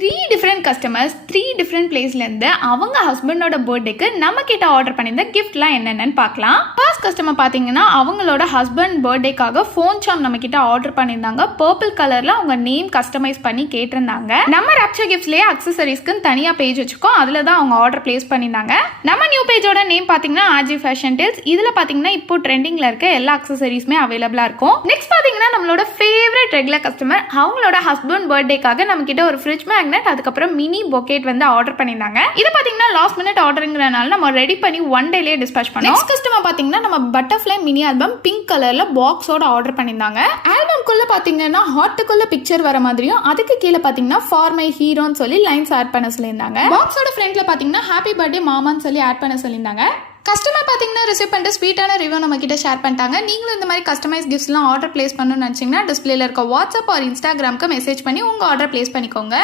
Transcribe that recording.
3 different customers 3 different பிளேஸ்லேருந்து அவங்க ஹஸ்பண்டோட பர்த்டேக்கு நம்ம கிட்ட ஆர்டர் பண்ணியிருந்த கிஃப்ட்லாம் என்னென்னு பார்க்கலாம். ஃபர்ஸ்ட் கஸ்டமர் பார்த்தீங்கன்னா அவங்களோட ஹஸ்பண்ட் பர்த்டேக்காக ஃபோன் சார்ம் நம்ம கிட்ட ஆர்டர் பண்ணியிருந்தாங்க. பர்பிள் கலரில் அவங்க நேம் கஸ்டமைஸ் பண்ணி கேட்டிருந்தாங்க. நம்ம ராப்சர் கிஃப்ட்ஸ்லேயே அக்சசரிஸ்க்குன்னு தனியாக பேஜ் வச்சுக்கோம். அதில் தான் அவங்க ஆர்டர் பிளேஸ் பண்ணியிருந்தாங்க. நம்ம நியூ பேஜோட நேம் பார்த்தீங்கன்னா ஆர்ஜி ஃபேஷன் டேல்ஸ். இதில் பார்த்தீங்கன்னா இப்போ ட்ரெண்டிங்கில் இருக்க எல்லா அக்சசரிஸுமே அவைலபிளாக இருக்கும். நெக்ஸ்ட் பார்த்தீங்கன்னா நம்மளோட ஃபேவரட் ரெகுலர் கஸ்டமர் அவங்களோட ஹஸ்பண்ட் பர்த்டேக்காக நம்ம கிட்ட ஒரு ஃப்ரிட்ஜ் மேக்னெட் அதுக்கப்புறம் மினி பொக்கெட் வந்து ஆர்டர் பண்ணியிருந்தாங்க. இது பார்த்தீங்கன்னா லாஸ்ட் மினிட் ஆர்டருங்கிறனால நம்ம ரெடி பண்ணி ஒன் டேலேயே டிஸ்பேச் பண்ணோம். நெக்ஸ்ட் கஸ்டமர் பார்த்தீங்கன்னா நம்ம பட்டர்ஃப்ளை மினி ஆல்பம் பிங்க் கலர்ல பாக்ஸோட ஆர்டர் பண்ணியிருந்தாங்க. ஆல்பம்குள்ள பார்த்தீங்கன்னா ஹார்ட்டுக்குள்ள பிக்சர் வர மாதிரியும் அதுக்கு கீழே பார்த்தீங்கன்னா ஃபார் மை ஹீரோன்னு சொல்லி லைன்ஸ் ஆட் பண்ண சொல்லியிருந்தாங்க. பாக்ஸோட ஃப்ரண்ட்ல பார்த்தீங்கன்னா ஹாப்பி பர்த்டே மாமான்னு சொல்லி ஆட் பண்ண சொல்லியிருந்தாங்க. கஸ்டமர் பார்த்தீங்கன்னா ரிசீவ் பண்ணிட்டு ஸ்வீட்டான ரிவ்யூ நம்ம கிட்ட ஷேர் பண்ணிட்டாங்க. நீங்களும் இந்த மாதிரி கஸ்டமைஸ் கிஃப்ட்ஸ்லாம் ஆர்டர் பிளேஸ் பண்ணணும்னு நினச்சிங்கன்னா டிஸ்பிளேல இருக்க வாட்ஸ்அப் ஆர் இன்ஸ்டாகிராமுக்கு மெசேஜ் பண்ணி உங்கள் ஆர்டர் பிளேஸ் பண்ணிக்கோங்க.